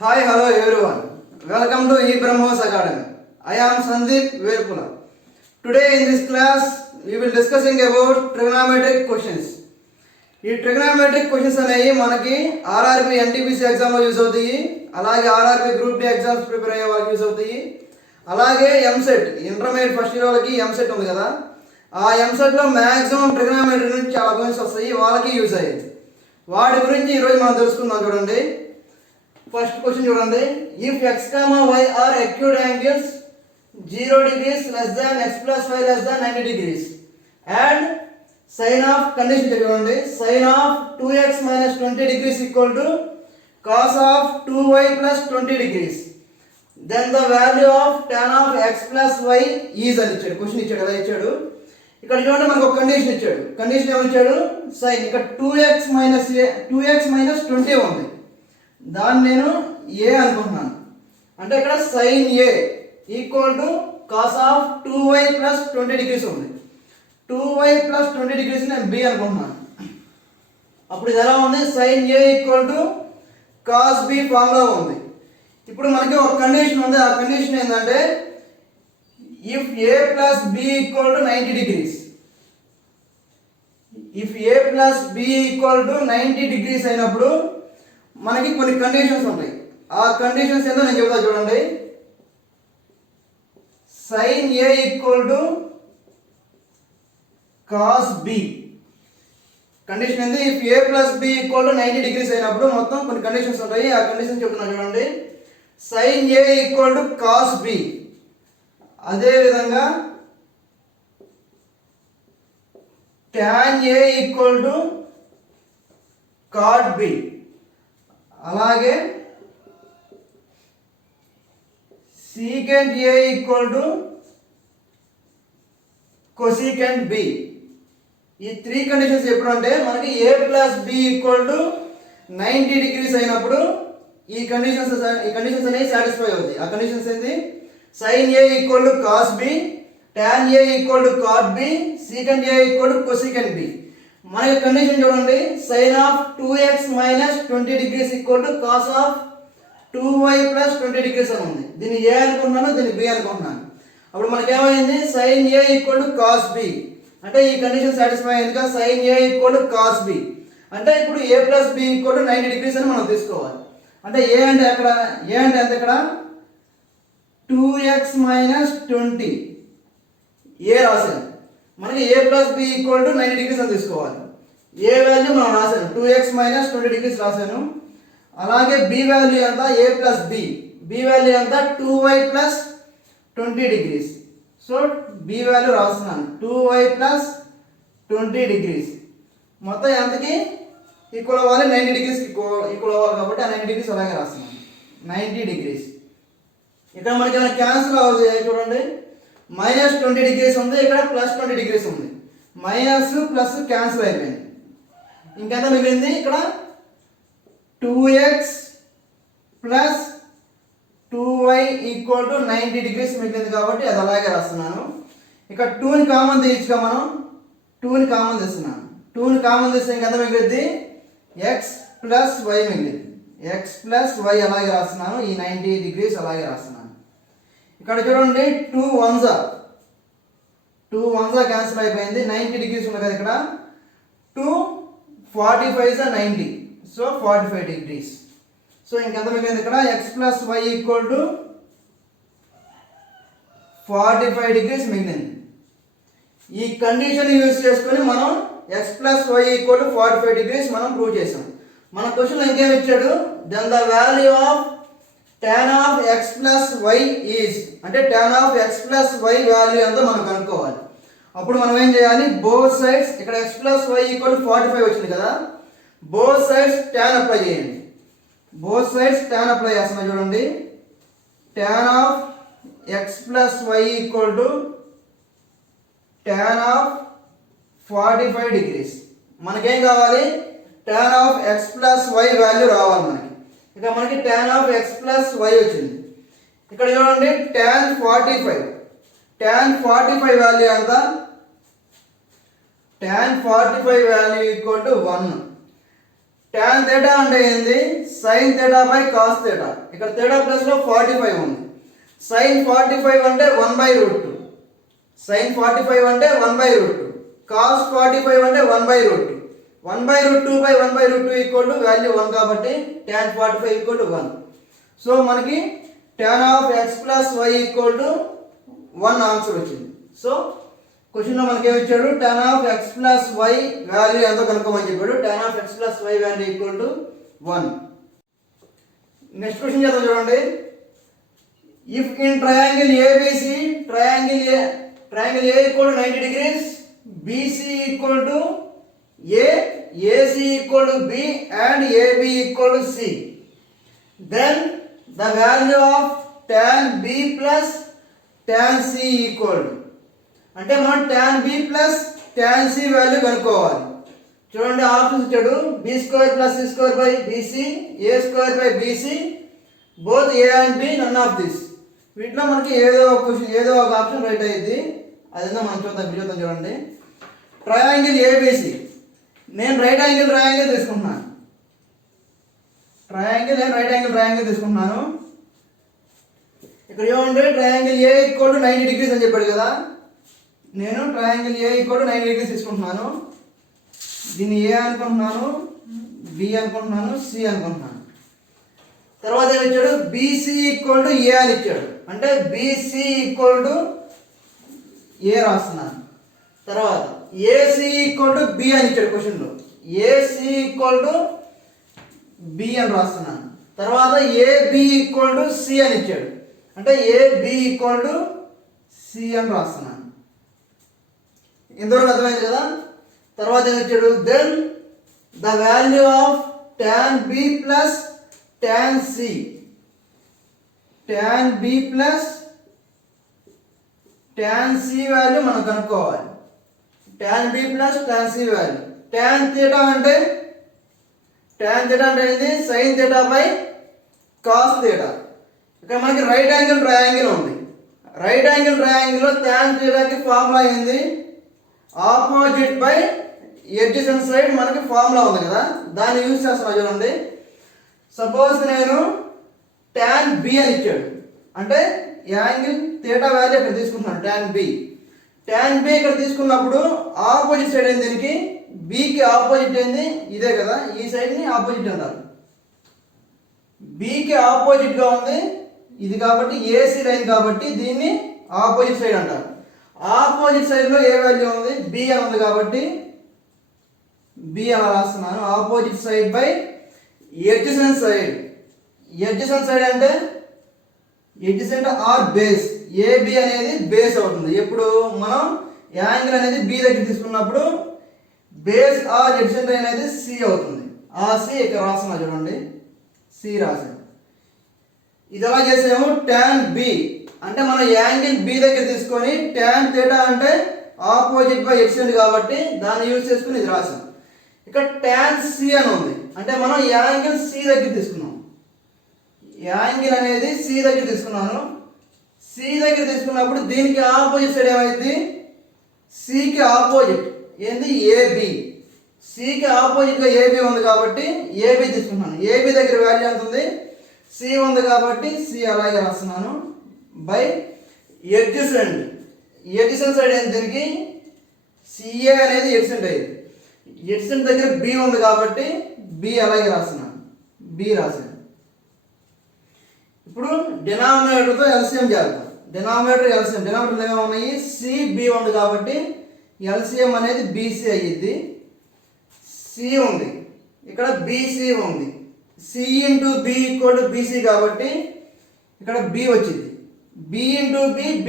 Hi, hello everyone. Welcome to eBrahmos Academy. I am Sandeep Verpula. Today in this class, we will discussing about trigonometric questions. ఈ trigonometric questions అనేవి మనకి RRB NTPC ఎగ్జామ్లో use అవుతాయి, అలాగే RRB group D exams prepare అయ్యే వాళ్ళకి use అవుతాయి, అలాగే ఎంసెట్ ఇంటర్మీడియట్ ఫస్ట్ ఇయర్ వాళ్ళకి ఎంసెట్ ఉంది కదా, ఆ ఎంసెట్లో మ్యాక్సిమం ట్రిగనోమెట్రీ నుంచి చాలా క్వశ్చన్స్ వస్తాయి, వాళ్ళకి యూజ్ అయ్యేది. వాటి గురించి ఈరోజు మనం తెలుసుకుందాం. చూడండి, ఫస్ట్ క్వశ్చన్ చూడండి. If x comma y are acute angles 0 degrees less than x plus y less than 90 degrees and sin of condition చూడండి, sin of 2x minus 20 degrees equal to cos of 2y plus 20 degrees, then the value of tan of x plus y is అని ఇచ్చాడు. Question ఇచ్చాడు, ఎలా ఇచ్చాడు? ఇక్కడ చూడండి, మనకు ఒక కండిషన్ ఇచ్చాడు. కండిషన్ ఏమని ఇచ్చాడు? sin ఇక్కడ 2x minus 20 ఉంది, దాన్ని నేను a అనుకుంటున్నాను. అంటే ఇక్కడ sin a equal to cos of 2y plus 20 degrees ఉంది. 2y plus 20 degrees నేను b అనుకుంటున్నాను. అప్పుడు ఇది ఎలా ఉంది? sin a equal to cos b formula ఉంది. ఇప్పుడు మనకి ఒక కండిషన్ ఉంది. ఆ కండిషన్ ఏంటంటే if a plus b equal to 90 degrees, if a plus b equal to 90 degrees అయినప్పుడు మనకి కొన్ని కండిషన్స్ ఉంటాయి. ఆ కండిషన్స్ ఏంటో నేను చెబుతా చూడండి. sin a equal to cos b condition ఏంది? If a plus b equal to 90 degrees అయినప్పుడు మొత్తం కొన్ని కండిషన్స్ ఉంటాయి. ఆ కండిషన్ చెప్తున్నా చూడండి. sin a equal to cos b, అదే విధంగా tan a equal to cot b, అలాగే secant a equal to cosecant b. ఈ త్రీ కండిషన్స్ ఎప్పుడు అంటే మనకి a plus b equal to 90 degrees అయినప్పుడు ఈ కండిషన్స్ అనేవి సాటిస్ఫై అవుతాయి. ఆ కండిషన్స్ ఏంటి? sin a equal to cos b, tan a equal to cot b, secant a equal to cosecant b. మనకి కండిషన్ చూడండి, sin of 2x minus 20 degrees equal to cos of 2y plus 20 degrees అని ఉంది. దీన్ని a అనుకుంటున్నాను, దీన్ని b అనుకుంటున్నాను. అప్పుడు మనకి ఏమైంది? sin a equal to cos b, అంటే ఈ కండిషన్ సాటిస్ఫై అయింది కదా. sin a equal to cos b అంటే ఇప్పుడు a plus b equal to 90 degrees అని మనం తీసుకోవాలి. అంటే a అంటే ఎక్కడ? a అంటే ఎంత? ఇక్కడ 2x మైనస్ 20 a రాశాను. మనకి a plus b equal to 90 degrees అని తీసుకోవాలి. a వాల్యూ మనం రాశాను, 2x మైనస్ 20 degrees రాశాను. అలాగే b వాల్యూ ఎంత? a ప్లస్ b వాల్యూ ఎంత? 2y plus 20 degrees. So b value రాస్తున్నాను, 2y ప్లస్ 20 degrees. మొత్తం ఎంతకి ఈక్వల్ అవ్వాలి? 90 degrees ఈక్వల్ అవ్వాలి కాబట్టి ఆ 90 degrees అలాగే రాస్తున్నాను, 90 degrees. ఇక్కడ మనకి ఏమైనా క్యాన్సిల్ అవుతాయి చూడండి. మైనస్ 20 degrees ఉంది, ఇక్కడ ప్లస్ 20 degrees ఉంది. మైనస్ ప్లస్ క్యాన్సిల్ అయిపోయింది. ఇంకెంత మిగిలింది? ఇక్కడ 2x plus 2y equal to 90 degrees మిగిలింది కాబట్టి అది అలాగే రాస్తున్నాను. ఇక్కడ 2ని కామన్ తీయచ్చుగా మనం, 2ని కామన్ తీస్తున్నాను. 2ని కామన్ తీస్తే ఇంకెంత మిగిలింది? x ప్లస్ y మిగిలింది. x ప్లస్ y అలాగే రాస్తున్నాను, ఈ 90 degrees అలాగే రాస్తున్నాను. ఇక్కడ చూడండి, 2 1s క్యాన్సిల్ అయిపోయింది. 90 degrees ఉంది కదా ఇక్కడ. 2 45s 90, సో 45 degrees. సో ఇంకెంత మిగిలింది? ఇక్కడ x plus y equal to 45 degrees మిగిలింది. ఈ కండిషన్ యూజ్ చేసుకొని మనం x plus y equal to 45 degrees మనం ప్రూవ్ చేసాం. మన క్వశ్చన్లో ఇంకేం ఇచ్చాడు? Then the value of tan of x plus y is, అంటే tan of x plus y value ఎంతో మనం కనుక్కోవాలి. అప్పుడు మనం ఏం చేయాలి? బోత్ సైడ్స్, ఇక్కడ x plus y equal to 45 వచ్చింది కదా, బోత్ సైడ్స్ tan అప్లై చేయండి. బోత్ సైడ్స్ tan అప్లై చేస్తున్నా చూడండి. tan of x plus y equal to tan of 45 degrees. మనకేం కావాలి? tan of x plus y value రావాలి మనకి. ఇక మనకి tan of x plus y వచ్చింది. ఇక్కడ చూడండి, tan 45 వాల్యూ ఎంత? tan 45 value equal to 1. tan theta అంటే ఏంది sin theta by cos theta. ఇక్కడ theta ప్లస్ లో 45 ఉంది. sin 45 అంటే 1/√2. sin 45 అంటే 1/√2. cos 45 అంటే 1/√2. 1/√2 బై 1/√2 ఈక్వల్ టు వాల్యూ 1 కాబట్టి tan 45 ఈక్వల్ టు 1. సో మనకి tan of x plus y equal to 1 answer వచ్చింది. సో క్వశ్చన్ లో మనకి ఏమి ఇచ్చాడు, tan of x plus y value ఎంతో కనుక్కోమని చెప్పాడు. tan of x plus y value equal to 1. Next question చేద్దాం చూడండి. If in triangle ABC triangle A equal to 90 degrees, BC equal to A, AC equal to B and AB equal to C, then the value of tan B plus tan C equal to, అంటే మనం tan B plus tan C value కనుక్కోవాలి. చూడండి options ఇచ్చాడు, B square plus C square by BC, A square by BC, both A and B, none of this. వీటిలో మనకి ఏదో ఒక option right అయ్యింది. అదేదో మనం చూద్దాం చూడండి. ట్రయాంగిల్ ABC, నేను రైట్ యాంగిల్ ట్రయాంగిల్ తీసుకుంటున్నాను. తీసుకుంటున్నాను. ఇక్కడ ఏమంటే triangle A equal to 90 degrees అని చెప్పాడు కదా. నేను triangle A equal to 90 degrees తీసుకుంటున్నాను. దీన్ని A అనుకుంటున్నాను, B అనుకుంటున్నాను, C అనుకుంటున్నాను. తర్వాత ఏమి ఇచ్చాడు, BC ఈక్వల్ టు A అని ఇచ్చాడు. అంటే BC ఈక్వల్ టు A రాస్తున్నాను. తర్వాత AC ఈక్వల్ టు B అని ఇచ్చాడు క్వశ్చన్లో. AC ఈక్వల్ టు B అని రాస్తున్నాను. తర్వాత AB ఈక్వల్ టు C అని ఇచ్చాడు. అంటే AB ఈక్వల్ టు C అని రాస్తున్నాను. ఇంతవరకు అర్థమైంది కదా. తర్వాత ఏమి ఇచ్చాడు, then the value of tan B plus tan C. tan B plus tan C value మనం కనుక్కోవాలి. tan B plus tan C value. tan theta అంటే ఏంటి, sin theta by cos theta. ఇక్కడ మనకి రైట్ యాంగిల్ ట్రయాంగిల్ ఉంది. Right angle ట్రయాంగిల్లో tan theta కి formula ఏంది, ఆపోజిట్ బై ఎడ్జసెంట్ సైడ్ మనకి ఫార్ములా ఉంది కదా, దాన్ని యూజ్ చేస్తున్నా చూడండి. సపోజ్ నేను tan B అని ఇచ్చాడు, అంటే యాంగిల్ theta వాల్యూ ఇక్కడ తీసుకుంటున్నాను tan B. tan B ఇక్కడ తీసుకున్నప్పుడు ఆపోజిట్ సైడ్ ఏంది, దీనికి B కి ఆపోజిట్ ఏంది ఇదే కదా, ఈ సైడ్ ని ఆపోజిట్ అంటారు. B కి ఆపోజిట్ గా ఉంది ఇది కాబట్టి AC లైన్ కాబట్టి దీన్ని ఆపోజిట్ సైడ్ అంటారు. ఆపోజిట్ సైడ్ లో ఏ వాల్యూ ఉంది, B అని ఉంది కాబట్టి B అలా రాస్తున్నాను. Opposite side by adjacent side. Adjacent side అంటే ఎడ్జసెంట్ ఆర్ బేస్. AB అనేది బేస్ అవుతుంది. ఎప్పుడు మనం యాంగిల్ అనేది B దగ్గర తీసుకున్నప్పుడు బేస్ ఆర్ ఎడ్జసెంట్ అనేది C అవుతుంది. ఆ C ఇక్కడ రాస్తున్నా చూడండి, C రాసాను. ఇది ఎలా చేసాము, tan B అంటే మనం యాంగిల్ B దగ్గర తీసుకొని tan theta అంటే ఆపోజిట్ బై ఎడ్జసెంట్ కాబట్టి దాన్ని యూజ్ చేసుకుని ఇది రాసాం. ఇక్కడ tan C అని ఉంది, అంటే మనం యాంగిల్ C దగ్గర తీసుకున్నాం. యాంగిల్ అనేది C దగ్గర తీసుకున్నాను. C దగ్గర తీసుకున్నప్పుడు దీనికి ఆపోజిట్ సైడ్ ఏమైంది, C కి ఆపోజిట్ ఏంది AB. C కి ఆపోజిట్ గా AB ఉంది కాబట్టి AB తీసుకున్నాను. AB దగ్గర వాల్యూ ఎంత ఉంది, C ఉంది కాబట్టి C అలాగే రాస్తున్నాను. By adjacent. ఎడ్జసెంట్ సైడ్ ఏంది, దీనికి CA అనేది ఎడ్జసెంట్ అయ్యింది. ఎడ్జసెంట్ దగ్గర B ఉంది కాబట్టి B అలాగే రాస్తున్నాను, B రాశాను. ఇప్పుడు డినామినేటర్తో ఎల్సిఎం చేద్దాం. డినామినేటర్ ఏమేమి ఉన్నాయి, CB ఉంది కాబట్టి ఎల్సిఎం అనేది BC అయ్యింది. C ఉంది, ఇక్కడ BC ఉంది. C into B equal to BC కాబట్టి ఇక్కడ B వచ్చింది. B into B B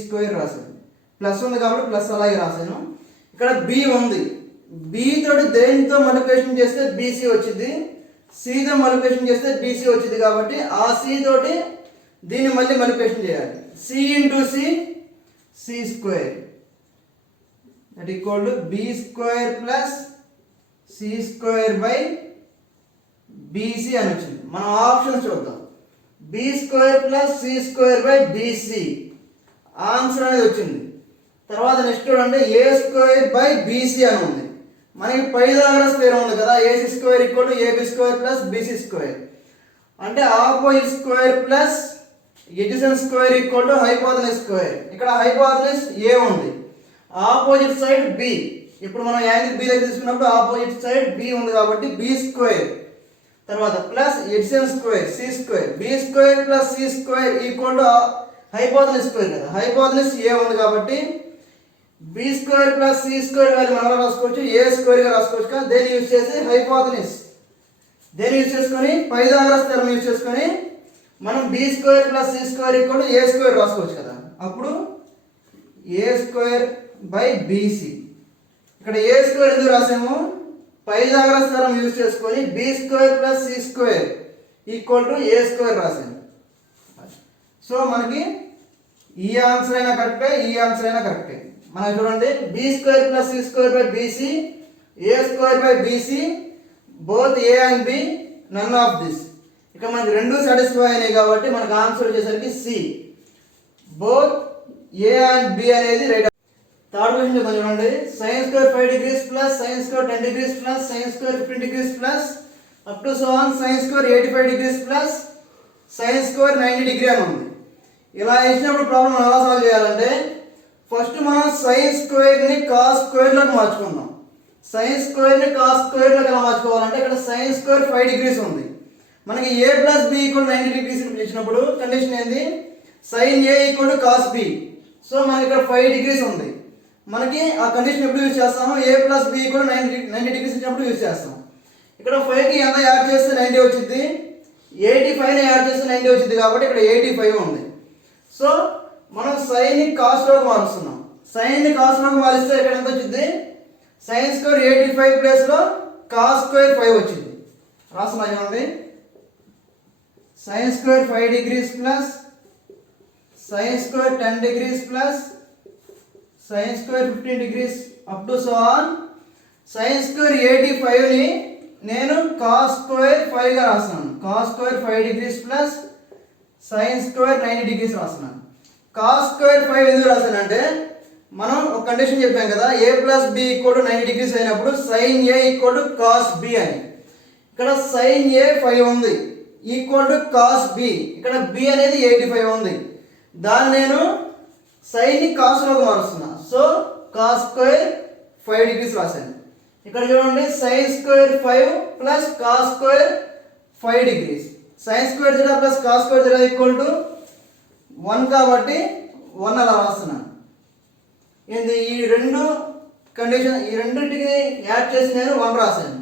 square రాశాను. ప్లస్ ఉంది కాబట్టి ప్లస్ అలాగే రాశాను. ఇక్కడ B ఉంది, B తోటి దేనితో మల్టిప్లికేషన్ చేస్తే BC వచ్చింది, C తో మల్టిప్లికేషన్ చేస్తే BC వచ్చింది కాబట్టి ఆ C తోటి దీన్ని మళ్ళీ మల్టిప్లికేషన్ చేయాలి. C into C square that equal to B square plus C square by BC అని వచ్చింది. మనం ఆప్షన్ చూద్దాం. B square plus C square by BC answer అనేది వచ్చింది. తర్వాత నెక్స్ట్ చూడండి A స్క్వేర్ బై BC అని ఉంది. మనకి పైథాగరస్ థియరం ఉంది కదా, AC square equal to AB square plus BC square. అంటే opposite square plus adjacent square equal to hypotenuse square. ఇక్కడ హైపోటెనస్ ఏ ఉంది, ఆపోజిట్ సైడ్ బి. ఇప్పుడు మనం యాంగిల్ బి దగ్గర తీసుకున్నప్పుడు ఆపోజిట్ సైడ్ బి ఉంది కాబట్టి బి స్క్వేర్, తర్వాత plus adjacent square C square. B square plus C square equal to hypotenuse square కదా, హైపోటెనస్ ఏ ఉంది కాబట్టి B square plus C square value మనం రాసుకోవచ్చు, ఏ స్క్వేర్ గా రాసుకోవచ్చు కదా. దేన్ని యూజ్ చేసి హైపోటెనస్, దేన్ని యూజ్ చేసుకొని పైథాగరస్ థియరం యూజ్ చేసుకొని మనం B square plus C square equal to A square రాసుకోవచ్చు కదా. అప్పుడు ఏ స్క్వేర్ బై బీసీ. ఇక్కడ ఏ స్క్వేర్ ఎందుకు రాసాము, పైథాగరస్ థియరం యూజ్ చేసుకొని B square plus C square equal to A square రాసాము. సో మనకి ఈ ఆన్సర్ అయినా కరెక్టే, ఈ ఆన్సర్ అయినా కరెక్టే. మనకి చూడండి B square plus C square by BC, A square by BC, both A and B, none of this. ఇక మనకి రెండు సాటిస్ఫై అయినాయి కాబట్టి మనకు ఆన్సర్ వచ్చేసరికి C, both A and B అనేది రైట్. థర్డ్ క్వశ్చన్ చెప్తాను చూడండి. Sine square 5 degrees plus sine square 10 degrees plus sine square 15 degrees plus up to so on sine square 85 degrees plus sine square 90 degree అని ఉంది. ఇలా ఇచ్చినప్పుడు problem ఎలా solve చేయాలంటే first మనం సైన్ స్క్వేర్ ని కాస్ స్క్వేర్ లోకి మార్చుకుందాం. సైన్ స్క్వేర్ ని కాస్ స్క్వేర్ లోకి ఎలా మార్చుకోవాలంటే ఇక్కడ సైన్ స్క్వేర్ 5 degrees ఉంది, మనకి A plus B equal 90 degrees ఇచ్చినప్పుడు కండిషన్ ఏంది, sine A equal to cos B. So మనకి ఇక్కడ 5 degrees ఉంది, మనకి ఆ కండిషన్ ఎప్పుడు యూజ్ చేస్తాము, ఏ ప్లస్ బి ఈక్వల్ 90 degrees ఇచ్చినప్పుడు యూజ్ చేస్తాం. ఇక్కడ 5 కి ఎంత యాడ్ చేస్తే 90 వచ్చింది, 85 ని యాడ్ చేస్తే 90 వచ్చింది కాబట్టి ఇక్కడ 85 ఉంది. సో మనం సైన్ ని కాస్ లోకి మారుస్తున్నాం. సైన్ ని కాస్ లోకి మారిస్తే ఇక్కడ ఎంత వచ్చింది, సైన్ స్క్వేర్ 85 ప్లేస్ లో కాస్ స్క్వేర్ 5 వచ్చింది. రాస్తున్నా చూడండి, sine square 5 degrees plus sine square 10 degrees plus sine square 15 degrees up to so on sine square 85 ని నేను కాస్ స్క్వేర్ 5 గా రాస్తున్నాను. Cos square 5 degrees plus sine square 90 degrees రాస్తున్నాను. Cos square 5 ఎందుకు రాశానంటే మనం ఒక కండిషన్ చెప్పాం కదా, A plus B equal to 90 degrees అయినప్పుడు sine A equal to cos B అని. ఇక్కడ సైన్ ఏ 5 ఉంది ఈక్వల్ టు కాస్ బి, ఇక్కడ బి అనేది 85 ఉంది, దాన్ని నేను సైన్ ని కాస్ లోకి మారుస్తున్నా. సో కాస్ స్క్వేర్ 5 degrees రాశాను. ఇక్కడ చూడండి sine square 5 plus cos square 5 degrees. Sine square zero plus cos square zero equal to 1 కాబట్టి 1 అలా రాస్తున్నాను. ఏంది ఈ రెండు కండిషన్, ఈ రెండింటికి యాడ్ చేసి నేను 1 రాశాను.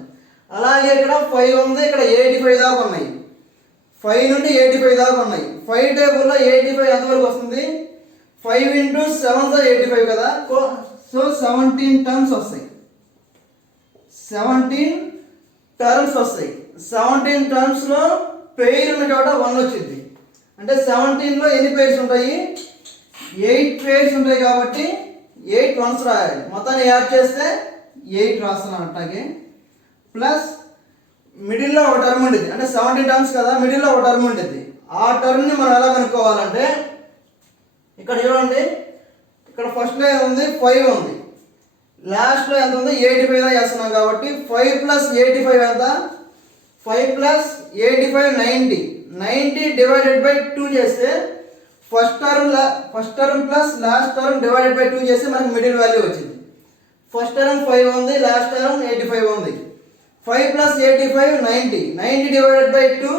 అలాగే ఇక్కడ 5 ఉంది, ఇక్కడ 85 దాకా ఉన్నాయి, 5 నుండి 85 దాకా ఉన్నాయి. 5 టేబుల్లో 85 ఎంతవరకు వస్తుంది, 5 into 7 85 కదా. సో 17 టర్మ్స్ వస్తాయి, 17 టర్మ్స్ వస్తాయి. 17 టర్మ్స్ లో పెయిర్ ఉన్న చోట 1 వచ్చింది. అంటే 17 లో ఎన్ని పెయిర్స్ ఉంటాయి, 8 పెయిర్స్ ఉంటాయి కాబట్టి 8 వన్స్ రాయాలి. మొత్తాన్ని యాడ్ చేస్తే 8 రాస్తున్నాను. అట్లాగే ప్లస్ మిడిల్లో ఒక టర్మ్ ఉండేది, అంటే 17 టర్మ్స్ కదా, మిడిల్లో ఒక టర్మ్ ఉండేది. ఆ టర్మ్ని మనం ఎలా కనుక్కోవాలంటే ఇక్కడ చూడండి, ఇక్కడ ఫస్ట్ లో ఉంది 5 ఉంది, లాస్ట్ లో ఎంత ఉంది 85 దా చేస్తున్నాం కాబట్టి 5 ప్లస్ 85 ఎంత, 5 ప్లస్ 85 90, 90 డివైడెడ్ బై 2 చేస్తే first term plus last term divided by 2 చేస్తే మనకి మిడిల్ వాల్యూ వచ్చింది. ఫస్ట్ టర్మ్ 5 ఉంది, లాస్ట్ టర్మ్ 85 ఉంది. 5 plus 85 90, 90 divided by 2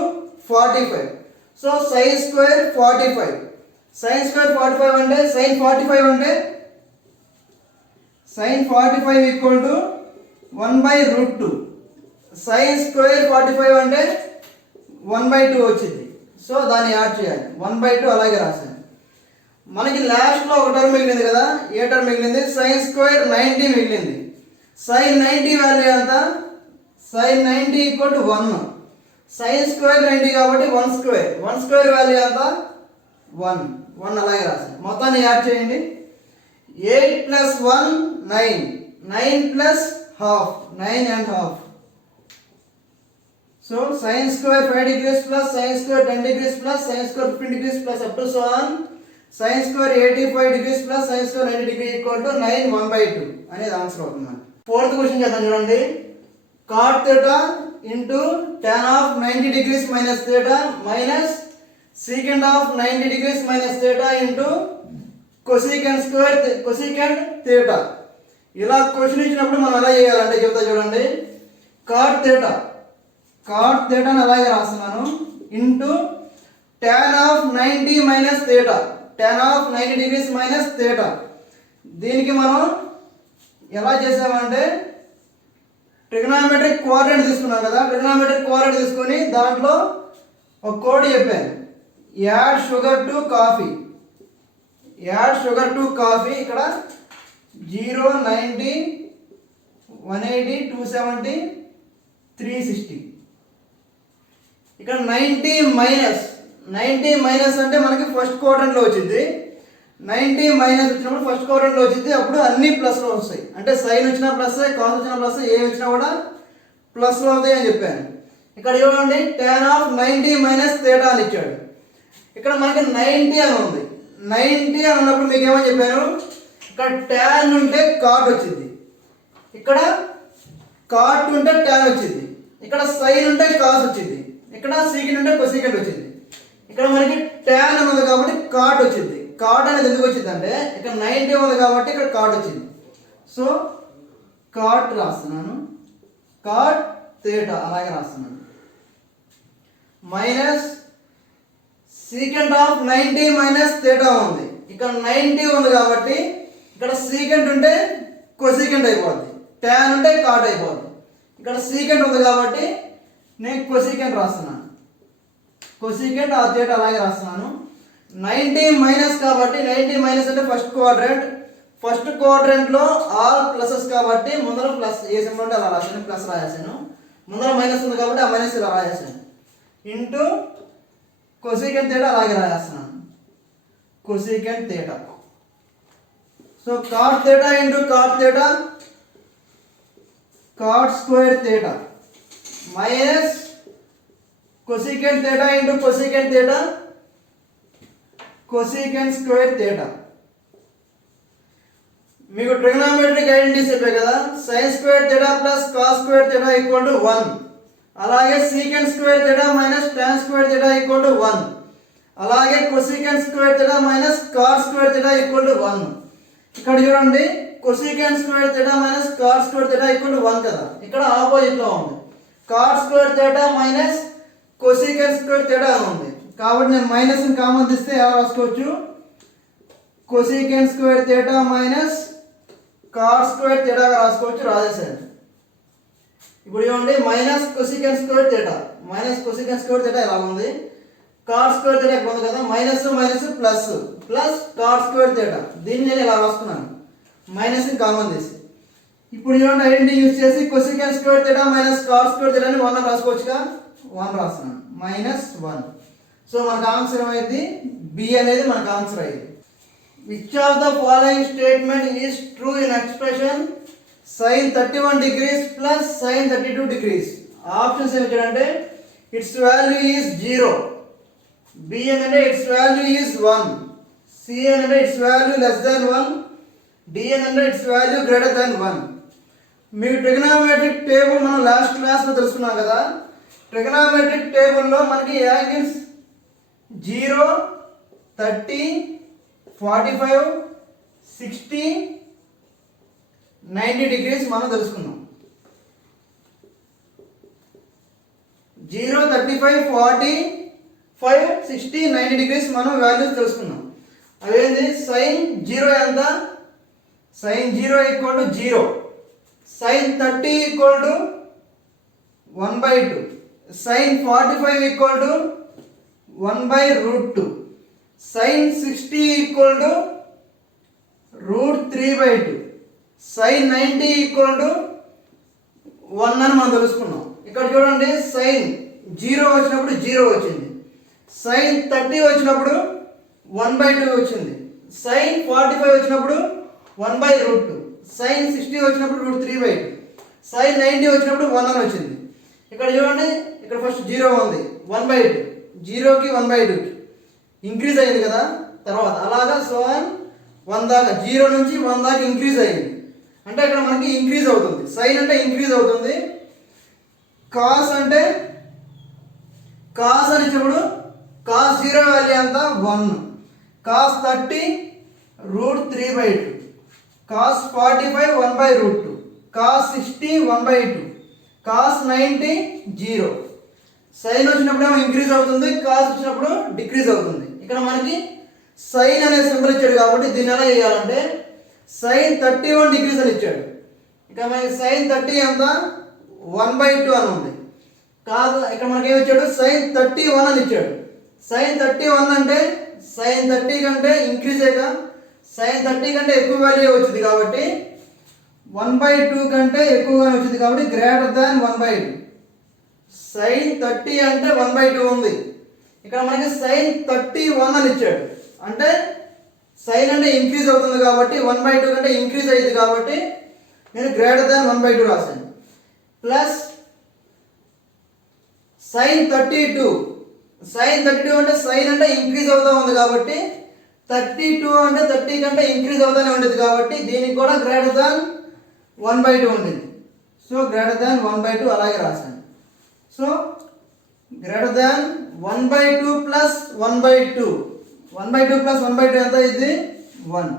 45. So sine square 45, sine square 45 అంటే సైన్ 45 అంటే sine 45 equal to 1/√2. Sine square 45 అంటే 1/2 వచ్చింది. సో దాన్ని యాడ్ చేయాలి, 1/2 అలాగే రాశాను. మనకి లాస్ట్ లో ఒక టర్మ్ మిగిలింది కదా, ఏ టర్మ్ మిగిలింది, సైన్ స్క్వేర్ 90 మిగిలింది. సైన్ 90 వాల్యూ ఎంత, sine 90 equal to 1. Sine square 90 కాబట్టి 1 స్క్వేర్ వాల్యూ ఎంత 1 అలాగే రాశాను. మొత్తాన్ని యాడ్ చేయండి. 8 plus 1 9, 9 plus half 9 and half. So sine square 5 degrees plus sine square 10 degrees plus sine square 15 degrees plus up to so on sine square 85 degrees plus sine square 90 degree equal to 9 1/2 అనేది answer అవుతుంది. Fourth question చేద్దాం చూడండి. cot theta into tan of 90 degrees minus theta minus secant of 90 degrees minus theta into cosecant theta. ఇలా question ఇచ్చినప్పుడు మనం ఎలా చేయాలంటే చెప్తా చూడండి. cot theta ని అలాగే రాస్తున్నాను into tan of 90 minus theta, tan of 90 degrees minus theta. దీనికి మనం ఎలా చేసామంటే ట్రిగ్నామెట్రిక్ కోఆర్డినేట్ తీసుకున్నాం కదా. ట్రిగ్నామెట్రిక్ కోఆర్డినేట్ తీసుకొని దాంట్లో ఒక కోడ్ చెప్పాను, యాడ్ షుగర్ టు కాఫీ. ఇక్కడ 0, 90, 180, 270, 360. ఇక్కడ 90 మైనస్ అంటే మనకి ఫస్ట్ క్వాడ్రంట్లో వచ్చింది. 90 మైనస్ వచ్చినప్పుడు ఫస్ట్ క్వాడ్రంట్లో వచ్చింది, అప్పుడు అన్ని ప్లస్లో వస్తాయి. అంటే సైన్ వచ్చినా ప్లస్, కాస్ వచ్చినా ప్లస్, ఏ వచ్చినా కూడా ప్లస్లో అవుతాయి అని చెప్పాను. ఇక్కడ చూడండి tan of 90 మైనస్ థీటా అని ఇచ్చాడు. ఇక్కడ మనకి 90 అని ఉంది. 90 అని ఉన్నప్పుడు మీకు ఏమని చెప్పాను, ఇక్కడ tan ఉంటే కాట్ వచ్చింది, ఇక్కడ కాట్ ఉంటే tan వచ్చింది, ఇక్కడ సైన్ ఉంటే కాస్ వచ్చింది, ఇక్కడ సీకెంట్ ఉంటే కొసీకెంట్ వచ్చింది. ఇక్కడ మనకి tan అని ఉంది కాబట్టి కాట్ వచ్చింది. కాట్ అనేది ఎందుకు వచ్చింది అంటే ఇక్కడ 90 ఉంది కాబట్టి ఇక్కడ కాట్ వచ్చింది. సో కాట్ రాస్తున్నాను, కాట్ థీటా అలాగే రాస్తున్నాను. Minus secant of 90 minus theta ఉంది. ఇక్కడ 90 ఉంది కాబట్టి ఇక్కడ సీకెంట్ ఉంటే కొసీకెంట్ అయిపోద్ది, tan ఉంటే కాట్ అయిపోద్ది. ఇక్కడ సీకెంట్ ఉంది కాబట్టి నేను కొసీకెంట్ రాస్తున్నాను, కొసీకెంట్ ఆ థీటా అలాగే రాస్తున్నాను. 90 మైనస్ కాబట్టి 90 మైనస్ అంటే ఫస్ట్ క్వాడ్రంట్లో ఆల్ ప్లసెస్ కాబట్టి ముందర ప్లస్ ఏ సింబల్ ఉంటే అలా రాశాను, ప్లస్ రాశాను. ముందర మైనస్ ఉంది కాబట్టి ఆ మైనస్ ఇలా రాశాను. ఇంటూ కొసీకెంట్ థీటా అలాగే రాస్తున్నాను, cosecant theta. So cot theta into cot theta, cot square theta minus cosecant theta into cosecant theta, cosecant square theta. మీకు ట్రిగ్నోమెట్రిక్ ఐడెంటిటీస్ చెప్పే కదా, sine square theta plus cos square theta equal to 1. అలాగే secant square theta minus tan square theta equal to 1. అలాగే cosecant square theta minus cot square theta equal to 1. ఇక్కడ చూడండి cosecant square theta minus cot square theta equal to 1 కదా. ఇక్కడ opposite లో ఉంది, cot square theta minus cosecant square theta ఉంది కాబట్టి నేను మైనస్ కామన్ తీస్తే ఎలా రాసుకోవచ్చు, cosecant square theta minus cot square థీటాగా రాసుకోవచ్చు, రాసేసాను. ఇప్పుడు చూడండి minus cosecant square theta, minus cosecant square theta ఎలా ఉంది, కాట్ స్క్వేర్ థీటా ఇక్కడ ఉంది కదా, minus minus plus plus cot square theta. దీన్ని నేను ఇలా రాసుకున్నాను మైనస్ కామన్ తీసి. ఇప్పుడు చూడండి ఐడెంటిటీ యూజ్ చేసి cosecant square theta minus cot square theta అని 1 అని రాసుకోవచ్చుగా, 1 రాస్తున్నాను, -1. సో మనకు ఆన్సర్ ఏమైంది, బి అనేది మనకు ఆన్సర్ అయ్యింది. Which of the following statement is true in expression sin 31 degrees plus sin 32 degrees? Options ఏమి చూడంటే ఇట్స్ వాల్యూ ఈజ్ 0, బి అంటే ఇట్స్ వాల్యూ ఈజ్ 1, సి అంటే its value less than 1, D అంటే its value greater than 1. మీకు trigonometric table మనం last క్లాస్లో తెలుసుకున్నాం కదా. ట్రిగ్నోమెట్రిక్ టేబుల్లో మనకి యాంగిల్స్ 0, 30, 45, 60, 90 డిగ్రీస్ మనం తెలుసుకున్నాం. 0, 35, 45, 60, 90 డిగ్రీస్ మనం వాల్యూస్ తెలుసుకున్నాం. అవేంటి, సైన్ 0 ఎంత, sine 0 equal to 0, sine 30 equal to 1/2, sine 45 equal to 1/√2, sine 60 equal to √3/2, sine 90 equal to 1 అని మనం తెలుసుకున్నాం. ఇక్కడ చూడండి సైన్ 0 వచ్చినప్పుడు 0 వచ్చింది, సైన్ 30 వచ్చినప్పుడు 1/2 వచ్చింది, సైన్ 45 వచ్చినప్పుడు 1/√2, సైన్ 60 వచ్చినప్పుడు √3/2, సైన్ 90 వచ్చినప్పుడు 1 అని వచ్చింది. ఇక్కడ చూడండి ఇక్కడ ఫస్ట్ 0 ఉంది, 1/2, 0కి 1/2 ఇంక్రీజ్ అయింది కదా. తర్వాత అలాగా 1 దాకా 0 నుంచి 1 దాకా ఇంక్రీజ్ అయింది. అంటే ఇక్కడ మనకి ఇంక్రీజ్ అవుతుంది. సైన్ అంటే ఇంక్రీజ్ అవుతుంది. కాస్ అంటే కాస్ అనేటప్పుడు కాస్ 0 వాల్యూ ఎంత 1, cos 30 √3/2, cos 45 1/√2, cos 60 1/2, cos 90 0. Sine వచ్చినప్పుడేమో ఇంక్రీజ్ అవుతుంది, కాస్ వచ్చినప్పుడు డిక్రీజ్ అవుతుంది. ఇక్కడ మనకి సైన్ అనే సింబల్ ఇచ్చాడు కాబట్టి దీన్ని ఎలా చేయాలంటే సైన్ 31 డిగ్రీస్ అని ఇచ్చాడు. ఇక్కడ మనకి సైన్ 30 ఎంత 1/2 అని ఉంది. కాదు, ఇక్కడ మనకి ఏమి ఇచ్చాడు సైన్ 31 అని ఇచ్చాడు. సైన్ 31 అంటే సైన్ 30 కంటే ఇంక్రీజేగా, సైన్ 30 కంటే ఎక్కువ వాల్యూ వచ్చింది కాబట్టి 1/2 కంటే ఎక్కువగానే వచ్చింది కాబట్టి గ్రేటర్ దాన్ 1/2. సైన్ 30 అంటే 1/2 ఉంది. ఇక్కడ మనకి సైన్ 31 అని ఇచ్చాడు. అంటే సైన్ అంటే ఇంక్రీజ్ అవుతుంది కాబట్టి 1/2 కంటే ఇంక్రీజ్ అయ్యింది కాబట్టి నేను గ్రేటర్ దాన్ 1/2 రాశాను. Plus sign 32. సైన్ 32 అంటే సైన్ అంటే ఇంక్రీజ్ అవుతూ ఉంది కాబట్టి 32 అంటే 30 కంటే ఇంక్రీజ్ అవుతూనే ఉండేది కాబట్టి దీనికి కూడా గ్రేటర్ దాన్ 1/2 ఉండేది. సో గ్రేటర్ దాన్ 1/2 అలాగే రాశాను. So greater than 1/2 plus 1/2. 1/2 plus 1/2 ఎంత ఇది 1.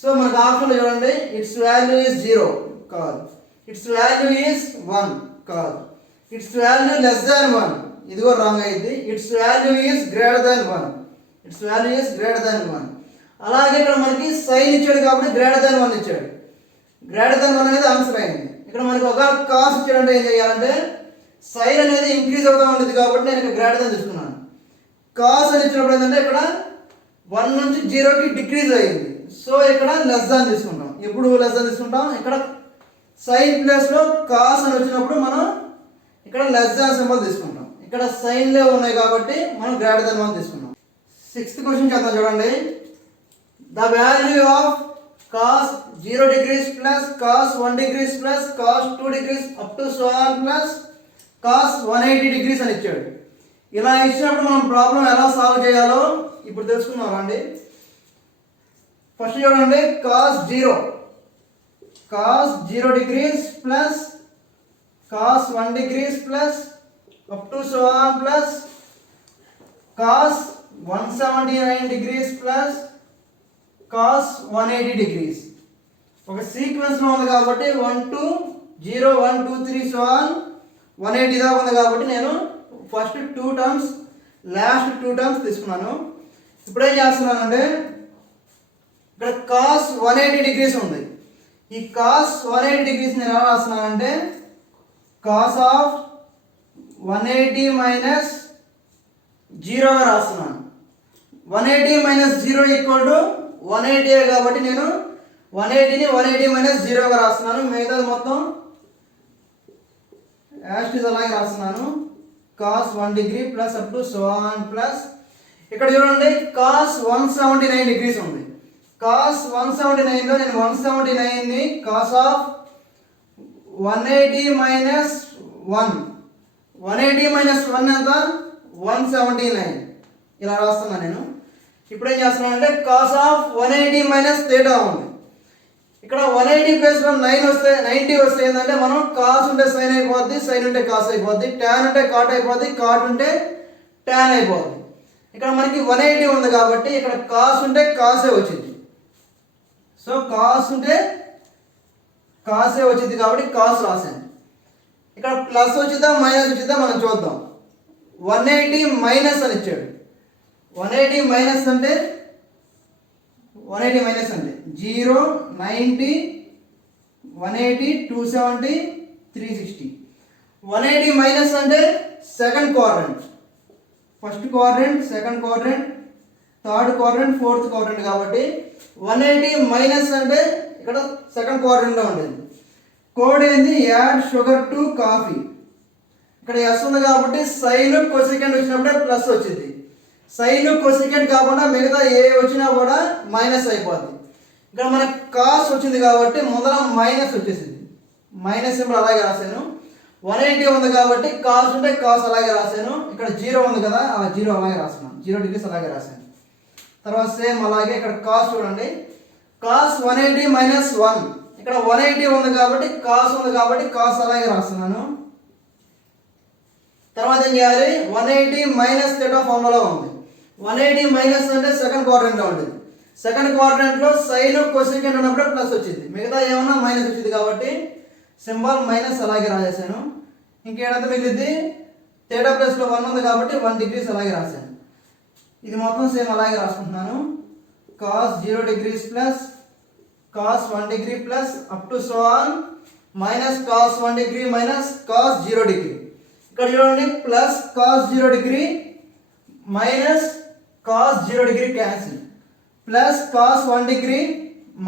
సో మనకు ఆప్షన్లో చూడండి, ఇట్స్ వాల్యూ ఈజ్ 0 కాదు, ఇట్స్ వాల్యూ ఈజ్ 1 కాదు, ఇట్స్ వాల్యూ లెస్ దాన్ 1 ఇది కూడా రాంగ్ అయింది. It's value is greater than 1, it's value is greater than 1. అలాగే ఇక్కడ మనకి సైన్ ఇచ్చాడు కాబట్టి గ్రేటర్ దాన్ 1 ఇచ్చాడు. గ్రేటర్ దాన్ 1 అనేది ఆన్సర్ అయింది. ఇక్కడ మనకి ఒక కాస్ ఇచ్చాడంటే ఏం చేయాలంటే సైన్ అనేది ఇంక్రీజ్ అవుతూ ఉంటుంది కాబట్టి నేను ఇక్కడ గ్రేటర్ దాన్ తీసుకున్నాను. కాస్ అని ఇచ్చినప్పుడు ఏంటంటే ఇక్కడ 1 నుంచి 0కి డిక్రీజ్ అయ్యింది. సో ఇక్కడ లెస్ దాన్ తీసుకుంటాం. ఎప్పుడు లెస్ దాన్ తీసుకుంటాం? ఇక్కడ సైన్ ప్లేస్లో కాస్ అని వచ్చినప్పుడు మనం ఇక్కడ లెస్ దాన్ సింబల్ తీసుకుంటాం. ఇక్కడ సైన్లే ఉన్నాయి కాబట్టి మనం గ్రేటర్ దాన్ 1 తీసుకున్నాం. 6th క్వశ్చన్ చేద్దాం చూడండి. The value of cos 0 degrees plus cos 1 degrees plus cos 2 degrees up to so on plus cos 180 degrees అని ఇచ్చాడు. ఇలా ఇచ్చినప్పుడు మనం ప్రాబ్లం ఎలా సాల్వ్ చేయాలో ఇప్పుడు తెలుసుకుందాం రండి. ఫస్ట్ చూడండి, cos 0 degrees plus cos 1 degrees plus up to so on plus cos 179 degrees plus cos 180 degrees. ఒక సీక్వెన్స్లో ఉంది కాబట్టి 1 to 0 1 2 3 సో ఆన్ 180 దాకా ఉంది కాబట్టి నేను ఫస్ట్ 2 టర్మ్స్ లాస్ట్ 2 టర్మ్స్ తీసుకున్నాను. ఇప్పుడు ఏం చేస్తున్నానంటే ఇక్కడ కాస్ 180 degrees ఉంది. ఈ కాస్ 180 degrees నేను ఎలా రాస్తున్నానంటే కాస్ ఆఫ్ 180 మైనస్ 0 గా రాస్తున్నాను. 180 మైనస్ 0 ఈక్వల్ టు 180 కాబట్టి నేను 180ని 180 మైనస్ 0 గా రాస్తున్నాను. మిగతాది మొత్తం యాస్టీస్ అలాగే రాస్తున్నాను. Cos 1 degree plus up to so on plus ఇక్కడ చూడండి కాస్ 179 degrees ఉంది. కాస్ 179లో నేను 179ని కాస్ ఆఫ్ 180 మైనస్ 1, 180 మైనస్ 1 ఎంత 179 ఇలా రాస్తున్నాను నేను. ఇప్పుడు ఏం చేస్తున్నానంటే కాస్ ఆఫ్ 180 మైనస్ థీటా ఉంది. ఇక్కడ 180 ప్లేస్లో 90 వస్తే ఏంటంటే మనం కాస్ ఉంటే సైన్ అయిపోద్ది, సైన్ ఉంటే కాస్ అయిపోద్ది, ట్యాన్ ఉంటే కాట్ అయిపోద్ది, కాట్ ఉంటే ట్యాన్ అయిపోద్ది. ఇక్కడ మనకి 180 ఉంది కాబట్టి ఇక్కడ కాస్ ఉంటే కాసే వచ్చింది. సో కాస్ ఉంటే కాసే వచ్చింది కాబట్టి కాస్ రాశాను. ఇక్కడ ప్లస్ వచ్చిద్దా మైనస్ వచ్చిద్దా మనం చూద్దాం. 180 మైనస్ అని ఇచ్చాడు. 180 మైనస్ అంటే 0, 90, 180, 270, 360. 180 మైనస్ అంటే second quadrant, first quadrant, second quadrant, third quadrant, fourth quadrant కాబట్టి 180 మైనస్ అంటే ఇక్కడ సెకండ్ క్వాడ్రంట్లో ఉండేది. కోడ్ ఏంది యాడ్ షుగర్ టు కాఫీ. ఇక్కడ ఎస్ ఉంది కాబట్టి సైన్ కొసెకండ్ వచ్చినప్పుడే ప్లస్ వచ్చింది. సైన్ కొసెకండ్ కాకుండా మిగతా ఏ వచ్చినా కూడా మైనస్ అయిపోద్ది. ఇక్కడ మనకు కాస్ వచ్చింది కాబట్టి ముందర మైనస్ వచ్చేసింది. మైనస్ సింబల్ అలాగే రాశాను. 180 ఉంది కాబట్టి కాస్ ఉంటే కాస్ అలాగే రాశాను. ఇక్కడ 0 ఉంది కదా, ఆ 0 అలాగే రాస్తున్నాను. 0 degrees అలాగే రాశాను. తర్వాత సేమ్ అలాగే ఇక్కడ కాస్ చూడండి. కాస్ 180 మైనస్ 1 ఇక్కడ 180 ఉంది కాబట్టి కాస్ ఉంది కాబట్టి కాస్ అలాగే రాస్తున్నాను. తర్వాత ఏం చేయాలి, 180 మైనస్ థీటా ఫార్ములా ఉంది. 180 మైనస్ అంటే సెకండ్ క్వాడ్రంట్లో ఉంటుంది. సెకండ్ క్వాడ్రంట్లో సైన్ కొసెకెంట్ ఉన్నప్పుడు ప్లస్ వచ్చింది, మిగతా ఏమన్నా మైనస్ వచ్చింది కాబట్టి సింబల్ మైనస్ అలాగే రాసేసాను. ఇంకేడంతా మిగిలింది థీటా ప్లస్లో 1 ఉంది కాబట్టి 1 డిగ్రీస్ అలాగే రాశాను. ఇది మొత్తం సేమ్ అలాగే రాసుకుంటున్నాను. Cos 0 degrees plus cos 1 degree plus up to so on minus cos 1 degree minus cos 0 degree. ఇక్కడ చూడండి plus cos 0 degree minus cos 0 degree cancel, plus cos 1 degree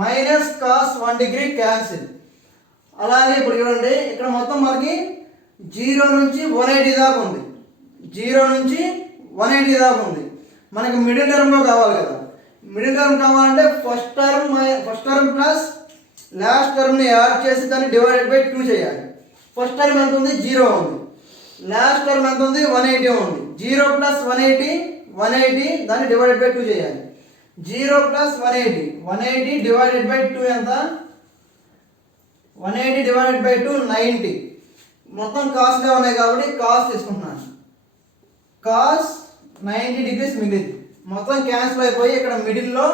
minus cos 1 degree cancel. అలాగే ఇప్పుడు చూడండి ఇక్కడ మొత్తం మనకి 0 నుంచి 180 దాకా ఉంది, 0 నుంచి 180 దాకా ఉంది. మనకి మిడిల్ టర్మ్లో కావాలి కదా, మిడిల్ టర్మ్ కావాలంటే ఫస్ట్ టర్మ్ ప్లస్ లాస్ట్ టర్మ్ని యాడ్ చేసి దాన్ని డివైడెడ్ బై 2 చేయాలి. ఫస్ట్ టర్మ్ ఎంత ఉంది, 0 ఉంది. లాస్ట్ టర్మ్ ఎంత ఉంది, 180 ఉంది. 0 ప్లస్ 180 దాన్ని డివైడెడ్ బై 2 చేయాలి. 0 ప్లస్ 180 డివైడెడ్ బై 2 ఎంత, 180 డివైడెడ్ బై 2 90. మొత్తం కాస్ట్గా ఉన్నాయి కాబట్టి కాస్ తీసుకుంటున్నాను. కాస్ 90 డిగ్రీస్ మిగిలింది, మొత్తం క్యాన్సిల్ అయిపోయి ఇక్కడ మిడిల్లో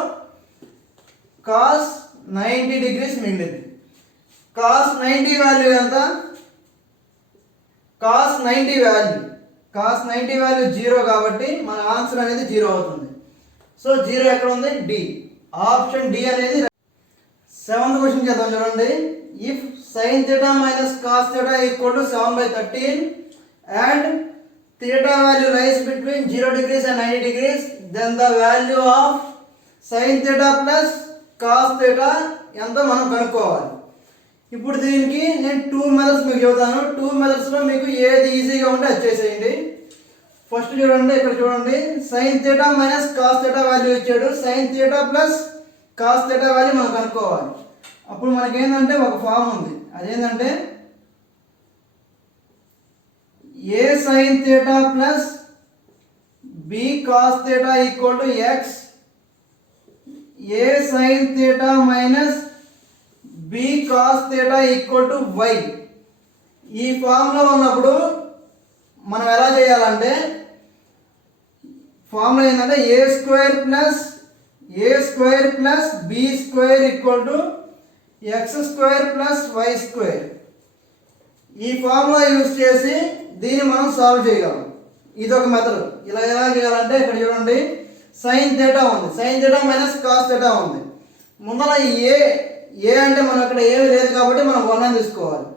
కాస్ 90 డిగ్రీస్ మిగిలింది. కాస్ 90 వాల్యూ ఎంత, కాస్ 90 వాల్యూ 0 కాబట్టి మన ఆన్సర్ అనేది 0 అవుతుంది. సో 0 ఎక్కడ ఉంది, డి, ఆప్షన్ డి అనేది. 7th క్వశ్చన్ చేద్దాం చూడండి. If sin theta minus cos theta equal to 7/13 and theta value lies between 0 degrees and 90 degrees, then the value of sin theta plus cos theta ఎంతో మనం కనుక్కోవాలి. ఇప్పుడు దీనికి నేను 2 మెథడ్స్ మీకు చెబుతాను. 2 మెథడ్స్లో మీకు ఏది ఈజీగా ఉంటే అది చేసేయండి. ఫస్ట్ చూడండి, ఇక్కడ చూడండి sin theta minus cos theta value ఇచ్చాడు, sin theta plus cos theta value మనం కనుక్కోవాలి. అప్పుడు మనకి ఏంటంటే ఒక ఫామ్ ఉంది, అదేంటంటే a sin theta plus b cos theta equal to x, a sin theta minus b cos theta equal to y. ఈ ఫామ్లో ఉన్నప్పుడు మనం ఎలా చేయాలంటే, ఫామ్లో ఏంటంటే a square plus b square equal to x square plus y square. ఈ formula use చేసి దీన్ని మనం సాల్వ్ చేయగలం. ఇది ఒక మెథడ్. ఇలా ఎలా చేయాలంటే ఇక్కడ చూడండి sin theta ఉంది, sin theta minus cos theta ఉంది. ముందర ఏ అంటే మనం ఇక్కడ ఏమి లేదు కాబట్టి మనం 1 అని తీసుకోవాలి.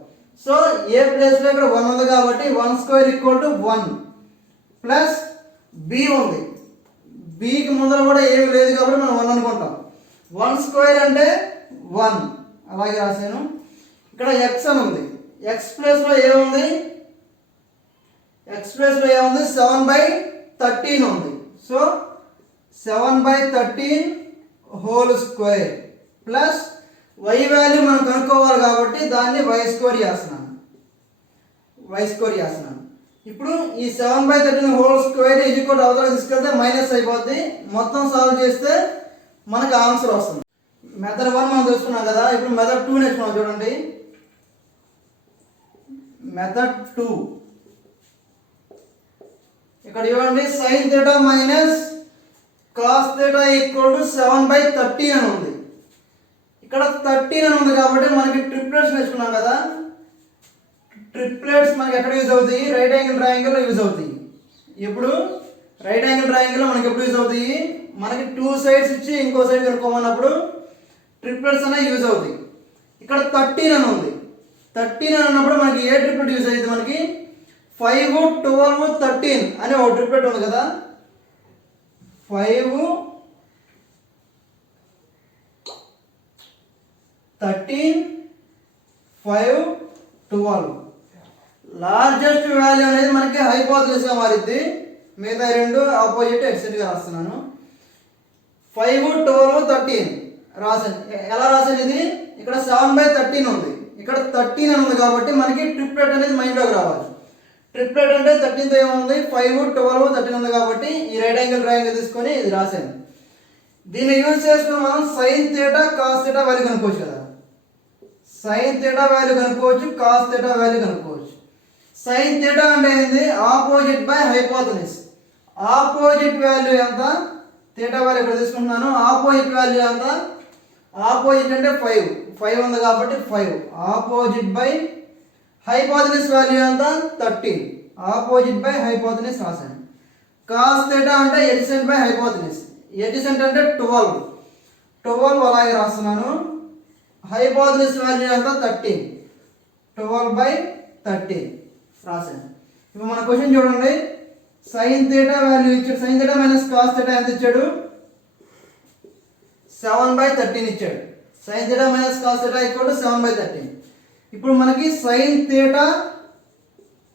సో ఏ ప్లేస్లో ఇక్కడ 1 ఉంది కాబట్టి 1 square equal to 1 plus b ఉంది, bకి ముందర కూడా ఏమి లేదు కాబట్టి మనం 1 అనుకుంటాం. 1 స్క్వేర్ అంటే 1 అలాగే రాశాను. ఇక్కడ x అని ఉంది, x ప్లేస్లో ఏముంది, 7/13 ఉంది. So 7/13 whole square plus y value మనం కనుక్కోవాలి కాబట్టి దాన్ని y స్క్వేర్ చేస్తున్నాను. ఇప్పుడు ఈ 7/13 హోల్ స్క్వేర్ ఈక్వల్ అవతల తీసుకెళ్తే మైనస్ అయిపోద్ది. మొత్తం సాల్వ్ చేస్తే మనకు ఆన్సర్ వస్తుంది. మెథడ్ 1 మనం చూసుకున్నాం కదా, ఇప్పుడు మెథడ్ 2 నేర్చుకున్నాం చూడండి. మెథడ్ 2 ఇక్కడ చూడండి sin theta minus cos theta equal to 7/13 అని ఉంది. ఇక్కడ 13 అని ఉంది కాబట్టి మనకి ట్రిప్లెట్స్ నేర్చుకున్నాం కదా, ట్రిప్లెట్స్ మనకి ఎక్కడ యూజ్ అవుతాయి, రైట్ యాంగిల్ ట్రయాంగిల్లో యూజ్ అవుతాయి. ఇప్పుడు రైట్ యాంగిల్ ట్రయాంగిల్లో మనకి ఎప్పుడు యూజ్ అవుతాయి, మనకి 2 సైడ్స్ ఇచ్చి ఇంకో సైడ్ కనుక్కోమన్నప్పుడు ట్రిప్లెట్స్ అనేవి యూజ్ అవుతాయి. ఇక్కడ 13 అని ఉంది, 13 అని ఉన్నప్పుడు మనకి ఏ ట్రిప్లెట్ యూజ్ అవుతుంది, మనకి 5, 12, 13 అనే ఒక ట్రిప్లెట్ ఉంది కదా. 5, 13, 5, 12 లార్జెస్ట్ వాల్యూ అనేది మనకి హైపోథెసిస్గా మారిద్ది. మిగతా రెండు ఆపోజిట్ ఎక్సెట్గా రాస్తున్నాను. 5, 12, 13 రాసాను. ఎలా రాసాను, ఇది ఇక్కడ 7/13 ఉంది, ఇక్కడ 13 అని ఉంది కాబట్టి మనకి ట్రిప్లెట్ అనేది మైండ్లోకి రావాలి. ట్రిప్లెట్ అంటే 13తో ఏముంది, 5, 12, 13 ఉంది కాబట్టి ఈ రైట్ యాంగిల్ ట్రయాంగిల్ తీసుకొని ఇది రాశాను. దీన్ని యూజ్ చేసుకుని మనం sin theta cos theta value కనుక్కోవచ్చు కదా. సైన్ థీటా వాల్యూ కనుక్కోవచ్చు, కాస్ థీటా వాల్యూ కనుక్కోవచ్చు. సైన్ థీటా అంటే ఏంది? Opposite by hypotenuse. Opposite value ఎంత? థీటా వాల్యూ ఇక్కడ తీసుకుంటున్నాను. ఆపోజిట్ వాల్యూ ఎంత? ఆపోజిట్ అంటే 5 ఉంది కాబట్టి 5. ఆపోజిట్ బై హైపోటెన్యూస్ వాల్యూ ఎంత? 13. ఆపోజిట్ బై హైపోటెన్యూస్ రాశాను. కాస్ థీటా అంటే ఎడ్జసెంట్ బై హైపోటెన్యూస్. ఎడ్జసెంట్ అంటే 12 అలాగే రాస్తున్నాను. హైపోటెన్యూస్ వాల్యూ ఎంత? 13. 12/13 రాశాను. ఇప్పుడు మన క్వశ్చన్ చూడండి. సైన్ థీటా వాల్యూ ఇచ్చాడు. Sine theta minus cos theta ఎంత ఇచ్చాడు? 7/13 ఇచ్చాడు. Sine theta minus cos theta equal to 7/13. ఇప్పుడు మనకి sine theta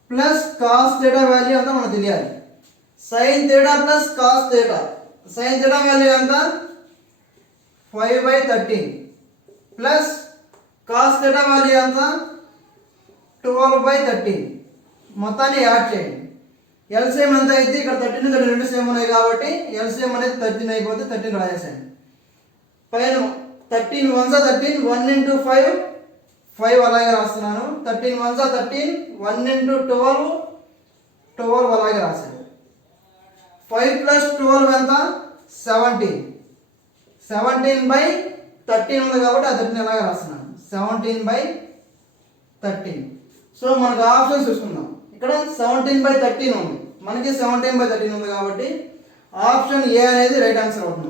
plus cos theta value ఎంత మనకు తెలియాలి. Sine theta plus cos theta. Sine theta value ఎంత? 5/13 ప్లస్ కాస్ థీటా వాల్యూ ఎంత? 12/13. మొత్తాన్ని యాడ్ చేయండి. ఎల్సిఎం ఎంత అయితే ఇక్కడ 13 ఇక్కడ 2 సేమ్ ఉన్నాయి కాబట్టి ఎల్సిఎం అనేది 13 అయిపోతే 13 రాసేసాను. పైన 13 1 13 1 into 5 5 అలాగే రాస్తున్నాను. 13 1 13 1 into 12 12 అలాగే రాశాను. 5 plus 12 ఎంత? 17. 17/13 ఉంది కాబట్టి ఆ 13 అలాగే రాస్తున్నాను. 17/13. సో మనకు ఆప్షన్స్ చూసుకుందాం. ఇక్కడ 17/13 ఉంది. మనకి 17/13 ఉంది కాబట్టి ఆప్షన్ ఏ అనేది రైట్ ఆన్సర్ అవుతుంది.